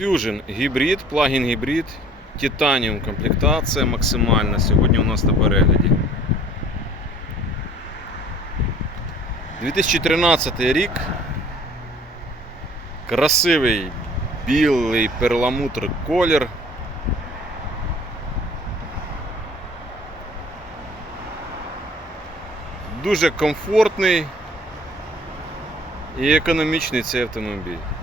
Fusion гібрид, плагін гібрид, Titanium комплектація максимальна. Сьогодні у нас на перегляді. 2013 рік. Красивий білий перламутр колір. Дуже комфортний і економічний цей автомобіль.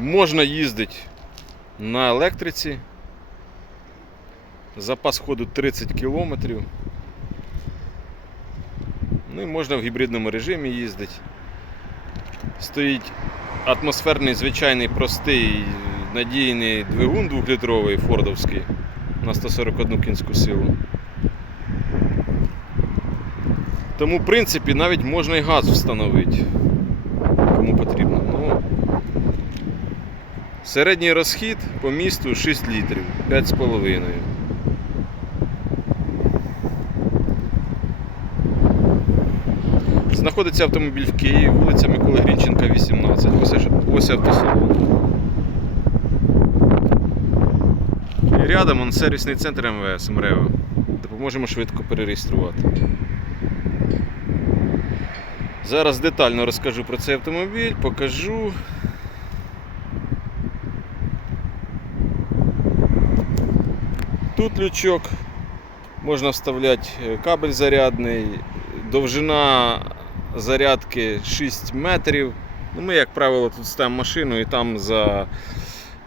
Можна їздити на електриці. Запас ходу 30 км. Ну і можна в гібридному режимі їздити. Стоїть атмосферний, звичайний, простий, надійний двигун 2-літровий фордовський на 141 кінську силу. Тому, в принципі, навіть можна і газ встановити, кому потрібно. Середній розхід по місту 6 літрів, 5,5. Знаходиться автомобіль в Києві, вулиця Миколи Грінченка, 18. Ось, автосалон. І рядом он сервісний центр МВС МРЕВО. Допоможемо швидко перереєструвати. Зараз детально розкажу про цей автомобіль, покажу. Тут лючок, можна вставляти е, кабель зарядний, довжина зарядки 6 метрів. Ну, ми, як правило, тут ставимо машину і там за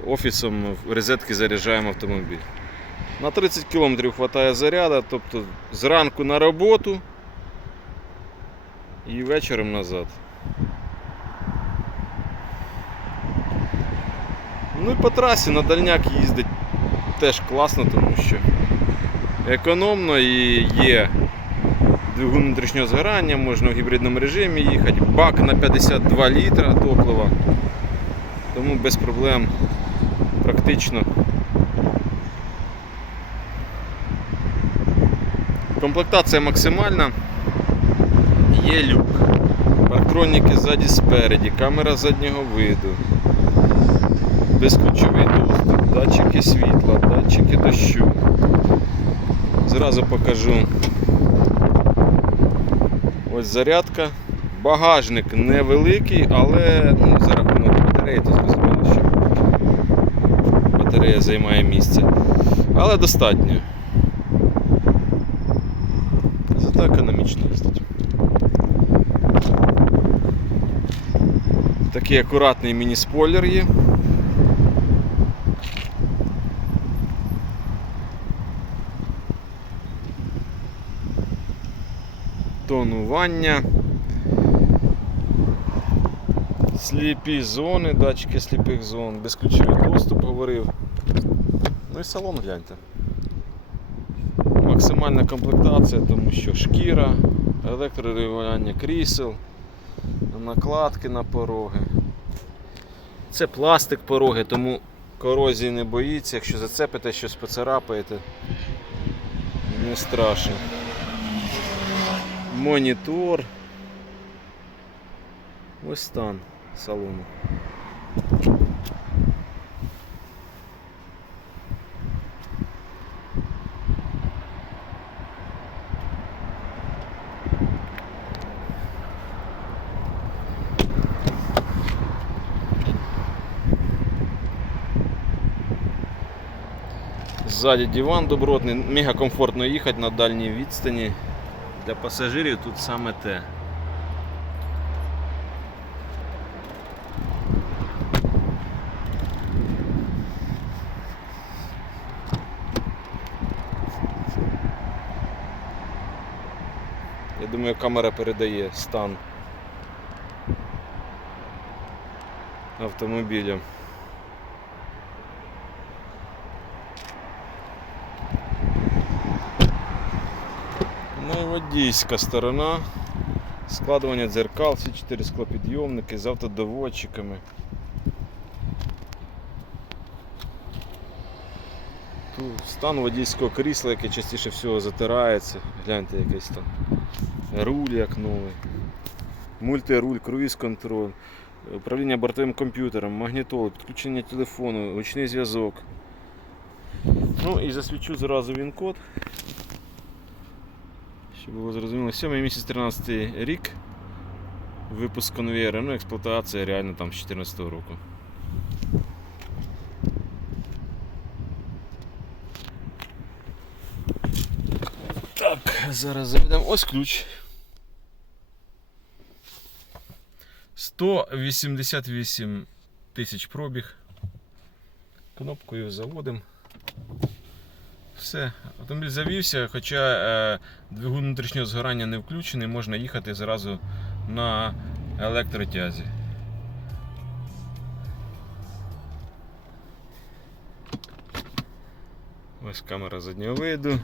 офісом в розетки заряджаємо автомобіль. На 30 км вистачає заряду, тобто зранку на роботу і вечором назад. Ну і по трасі на дальняк їздить теж класно, тому що економно і є двигун внутрішнього згорання, можна в гібридному режимі їхати, бак на 52 літра топлива, тому без проблем практично. Комплектація максимальна. Є люк, парктроніки ззаді спереді, камера заднього виду, безключовий доступ, датчики світла, датчики дощу. Зразу покажу. Ось зарядка. Багажник невеликий, але ну, за рахунок батареї, то зрозуміло, що батарея займає місце. Але достатньо. Зато економічно їздить. Такий акуратний міні-спойлер є. Тонування. Сліпі зони, датчики сліпих зон, безключовий доступ говорив. Ну і салон гляньте. Максимальна комплектація, тому що шкіра, електрорегулювання крісел, накладки на пороги. Це пластик пороги, тому корозії не боїться, якщо зацепите щось поцарапаєте, не страшно. Монітор. Ось стан салону. Ззаді диван добротний, мега комфортно їхати на дальній відстані. Для пасажирів тут саме те. Я думаю, камера передає стан автомобіля. Ну і водійська сторона. Складування дзеркал, всі чотири склопідйомники з автодоводчиками. Тут стан водійського крісла, яке частіше всього затирається. Гляньте якийсь там руль як новий. Мультируль, круїз контроль. управління бортовим комп'ютером, магнітоли, підключення телефону, гучний зв'язок. Ну і засвічу зразу він код. Щоб було зрозуміло. 7 місяць 13 рік. Випуск конвейера, ну експлуатація реально там з 14 року. Так, зараз заведемо. Ось ключ. 188 тисяч пробіг. Кнопкою заводимо. Все, автомобіль завівся, хоча е, двигун внутрішнього згорання не включений, можна їхати зразу на електротязі. Ось камера заднього виду.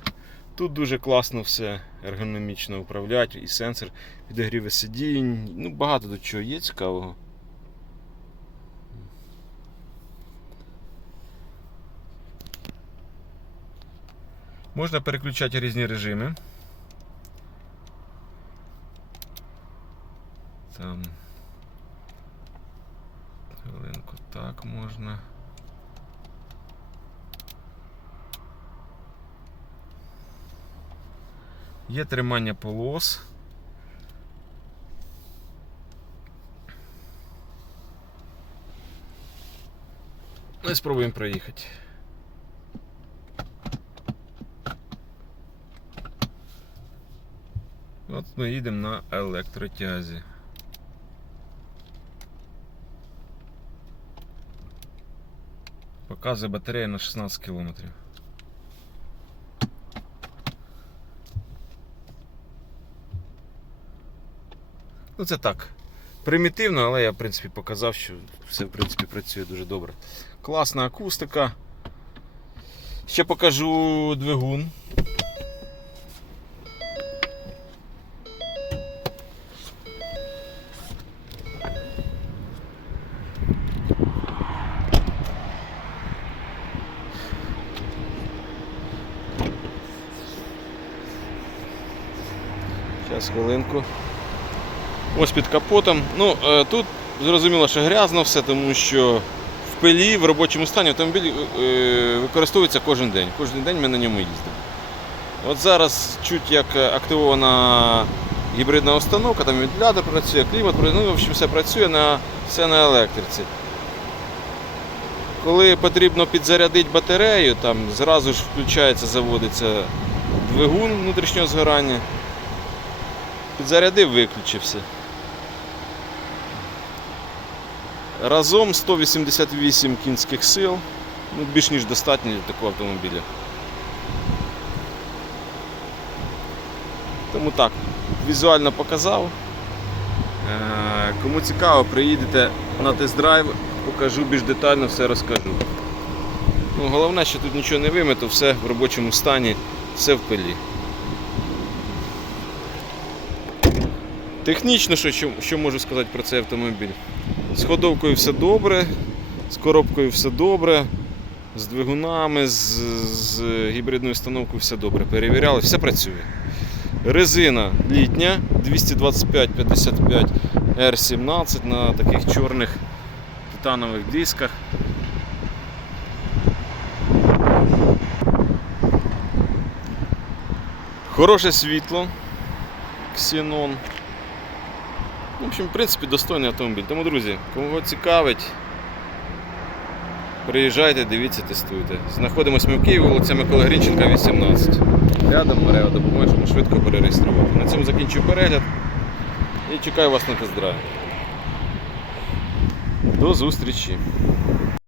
Тут дуже класно все ергономічно управляти, і сенсор підігріви сидінь. Ну, багато до чого є цікавого. Можна переключати різні режими. Там. Хвилинку так можна. Є тримання полос. Ну і спробуємо проїхати. От ми їдемо на електротязі. Показує батарея на 16 кілометрів. Ну це так. Примітивно, але я в принципі показав, що все в принципі працює дуже добре. Класна акустика. Ще покажу двигун. Зараз хвилинку. Ось під капотом. Ну, е, тут зрозуміло, що грязно все, тому що в пилі в робочому стані автомобіль е, використовується кожен день. Кожен день ми на ньому їздимо. От зараз чуть як активована гібридна установка, там вентилятор працює, клімат ну, в общем, все працює на, все на електриці. Коли потрібно підзарядити батарею, там зразу ж включається, заводиться двигун внутрішнього згорання. Підзарядив, виключився. Разом 188 кінських сил. Ну, більш ніж достатньо для такого автомобіля. Тому так, візуально показав. Е, Кому цікаво, приїдете на тест-драйв, покажу більш детально, все розкажу. Ну, головне, що тут нічого не вимито, все в робочому стані, все в пилі. Технічно, що, що, можу сказати про цей автомобіль? З ходовкою все добре, з коробкою все добре, з двигунами, з, з гібридною установкою все добре. Перевіряли, все працює. Резина літня 225-55 R17 на таких чорних титанових дисках. Хороше світло, ксенон. В общем, в принципі, достойний автомобіль. Тому, друзі, кого цікавить, приїжджайте, дивіться, тестуйте. Знаходимося ми в Києві, вулиця Микола Грінченка, 18. Рядом Морео допоможемо швидко перереєструвати. На цьому закінчую перегляд і чекаю вас на тест-драйв. До зустрічі!